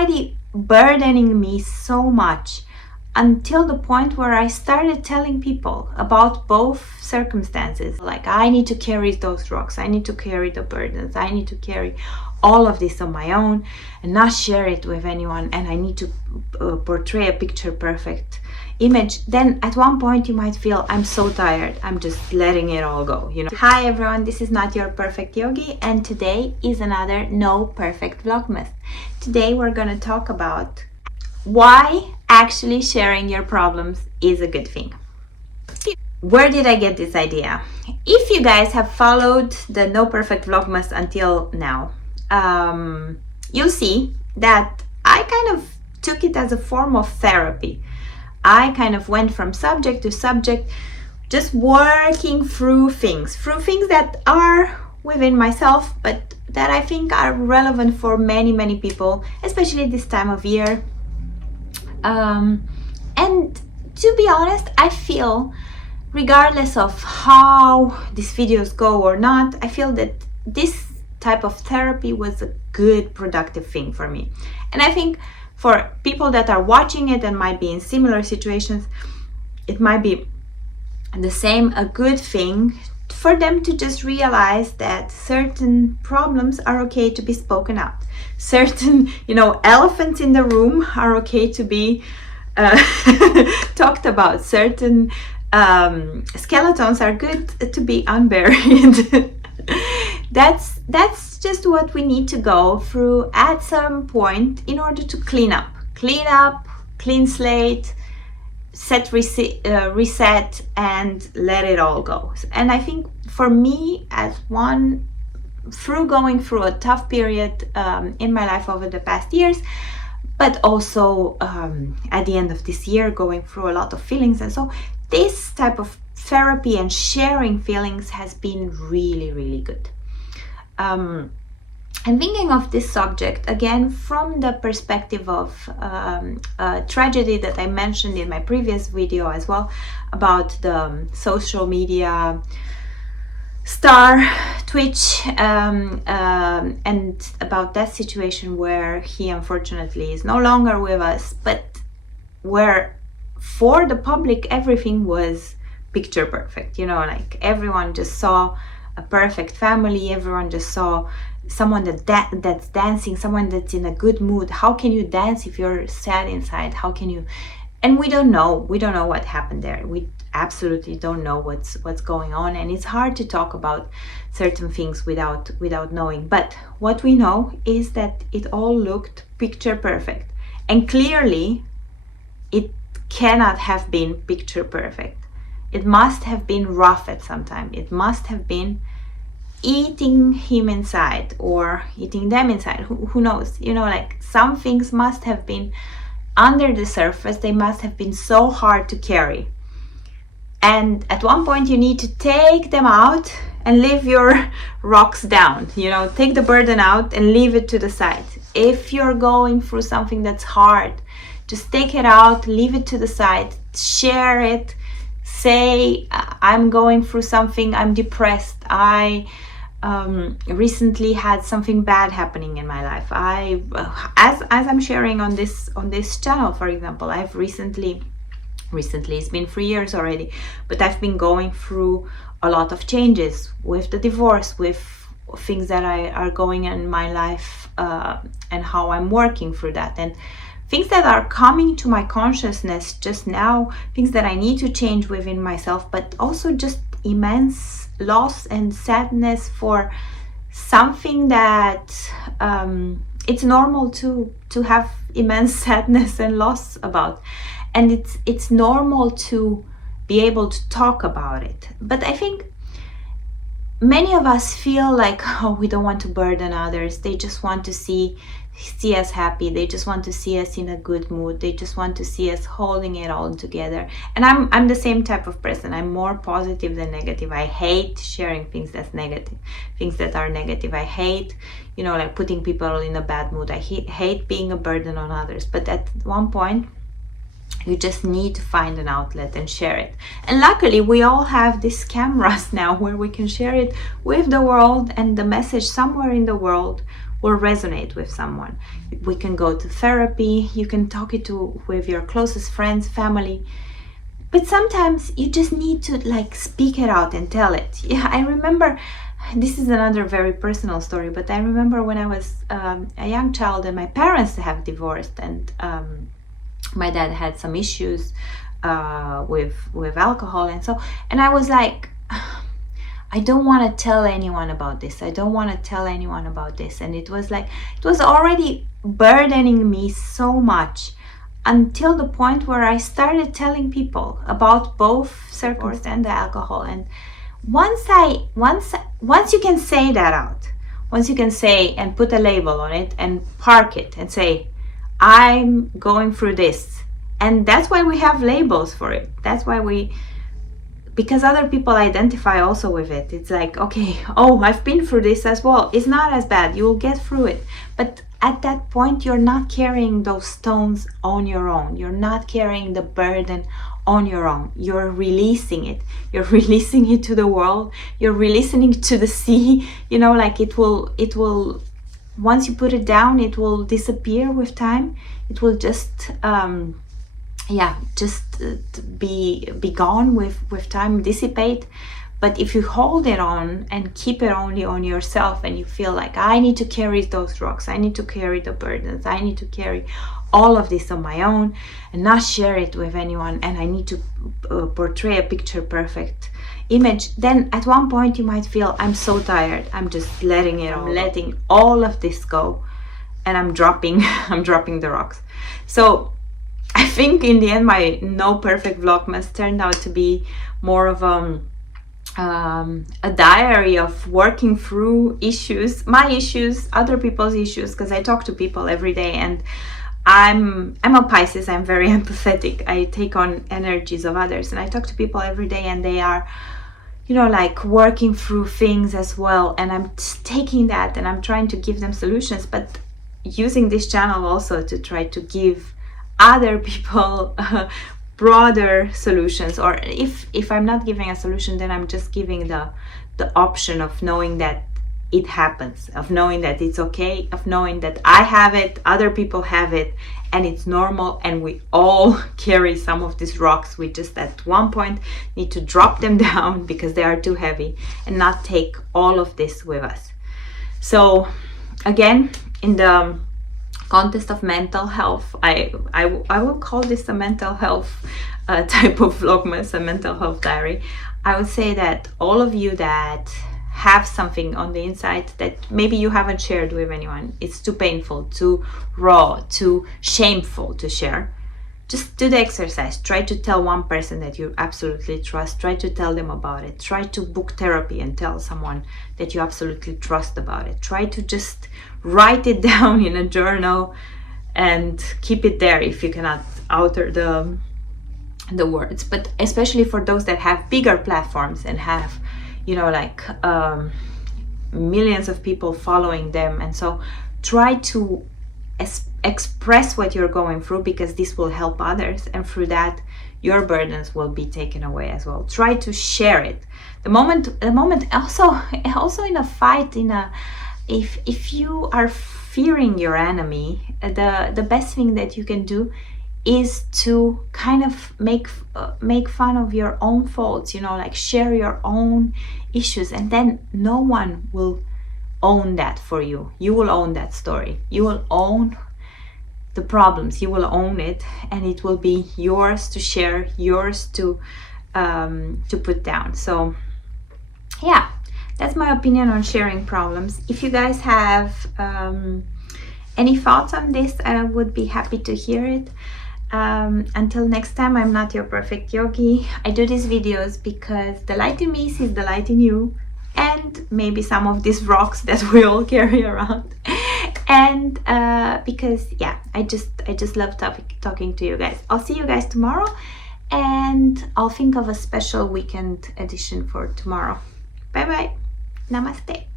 already burdening me so much, until the point where I started telling people about both circumstances. Like, I need to carry those rocks, I need to carry the burdens, I need to carry all of this on my own and not share it with anyone, and I need to portray a picture perfect image. Then at one point you might feel, I'm so tired, I'm just letting it all go, you know. Hi everyone, this is Not Your Perfect Yogi, and today is another No Perfect Vlogmas. Today we're gonna talk about why actually sharing your problems is a good thing. Where did I get this idea? If you guys have followed the No Perfect Vlogmas until now, you'll see that I kind of took it as a form of therapy. I kind of went from subject to subject, just working through things that are within myself, but that I think are relevant for many people, especially this time of year. And to be honest, I feel, regardless of how these videos go or not, I feel that this type of therapy was a good, productive thing for me. And I think for people that are watching it and might be in similar situations, it might be the same, a good thing for them to just realize that certain problems are okay to be spoken out. Certain, elephants in the room are okay to be talked about. Certain skeletons are good to be unburied. That's just what we need to go through at some point in order to clean up, clean slate, reset, and let it all go. And I think for me, as one, through going through a tough period in my life over the past years, but also at the end of this year, going through a lot of feelings, and so this type of therapy and sharing feelings has been really good. I'm thinking of this subject again from the perspective of a tragedy that I mentioned in my previous video as well, about the social media star Twitch, and about that situation where he unfortunately is no longer with us, but where for the public everything was picture perfect, like everyone just saw a perfect family, everyone just saw someone that's dancing, someone that's in a good mood. How can you dance if you're sad inside? How can you? And we don't know what happened there. We absolutely don't know what's going on, and it's hard to talk about certain things without knowing. But what we know is that it all looked picture perfect, and clearly it cannot have been picture perfect. It must have been rough at some time. It must have been eating him inside or eating them inside. Who knows? Like, some things must have been under the surface. They must have been so hard to carry. And at one point you need to take them out and leave your rocks down. Take the burden out and leave it to the side. If you're going through something that's hard, just take it out, leave it to the side, share it. Say, I'm going through something, I'm depressed, I recently had something bad happening in my life. As I'm sharing on this channel, for example, I've recently, it's been 3 years already, but I've been going through a lot of changes with the divorce, with things that are going in my life, and how I'm working through that, and things that are coming to my consciousness just now, things that I need to change within myself, but also just immense loss and sadness for something that it's normal to have immense sadness and loss about, and it's normal to be able to talk about it. But I think many of us feel like, oh, we don't want to burden others. They just want to see us happy. They just want to see us in a good mood. They just want to see us holding it all together. And I'm the same type of person. I'm more positive than negative. I hate sharing things that's negative, things that are negative. I hate, like putting people in a bad mood. I hate being a burden on others. But at one point, you just need to find an outlet and share it. And luckily, we all have these cameras now where we can share it with the world, and the message somewhere in the world will resonate with someone. We can go to therapy, you can talk it to with your closest friends, family, but sometimes you just need to like speak it out and tell it. Yeah, I remember, this is another very personal story, but I remember when I was a young child and my parents have divorced, and my dad had some issues with alcohol, and I was like, I don't want to tell anyone about this. I don't want to tell anyone about this. And it was already burdening me so much, until the point where I started telling people about both circumstances and the alcohol. And once you can say that out, once you can say and put a label on it and park it and say, I'm going through this. And that's why we have labels for it. That's why because other people identify also with it. It's like, okay, oh, I've been through this as well. It's not as bad. You'll get through it. But at that point, you're not carrying those stones on your own. You're not carrying the burden on your own. You're releasing it. You're releasing it to the world. You're releasing it to the sea. Like it will, once you put it down, it will disappear with time. It will just, be gone with time, dissipate. But if you hold it on and keep it only on yourself, and you feel like, I need to carry those rocks, I need to carry the burdens, I need to carry all of this on my own and not share it with anyone, and I need to portray a picture perfect image, then at one point you might feel, I'm so tired, I'm just letting all of this go, and I'm dropping the rocks. So I think in the end, my No Perfect Vlogmas turned out to be more of a diary of working through issues, my issues, other people's issues, because I talk to people every day, and I'm a Pisces. I'm very empathetic. I take on energies of others, and I talk to people every day, and they are, like working through things as well, and I'm taking that and I'm trying to give them solutions, but using this channel also to try to give other people broader solutions. Or if I'm not giving a solution, then I'm just giving the option of knowing that it happens, of knowing that it's okay, of knowing that I have it, other people have it, and it's normal, and we all carry some of these rocks. We just at one point need to drop them down because they are too heavy, and not take all of this with us. So again, in the context of mental health, I will call this a mental health type of vlogmas, a mental health diary. I would say that all of you that have something on the inside that maybe you haven't shared with anyone, it's too painful, too raw, too shameful to share, just do the exercise. Try to tell one person that you absolutely trust. Try to tell them about it. Try to book therapy and tell someone that you absolutely trust about it. Try to just write it down in a journal and keep it there if you cannot alter the words. But especially for those that have bigger platforms and have, millions of people following them, and so try to express what you're going through, because this will help others, and through that your burdens will be taken away as well. Try to share it. The moment also in a fight, if you are fearing your enemy, the best thing that you can do is to kind of make fun of your own faults, like share your own issues, and then no one will own that for you. You will own that story. You will own the problems. You will own it, and it will be yours to share, yours to put down. So yeah, that's my opinion on sharing problems. If you guys have any thoughts on this, I would be happy to hear it. Until next time, I'm not your perfect yogi. I do these videos because the light in me sees the light in you, and maybe some of these rocks that we all carry around, and because I just love talking to you guys. I'll see you guys tomorrow, and I'll think of a special weekend edition for tomorrow. Bye bye. Namaste.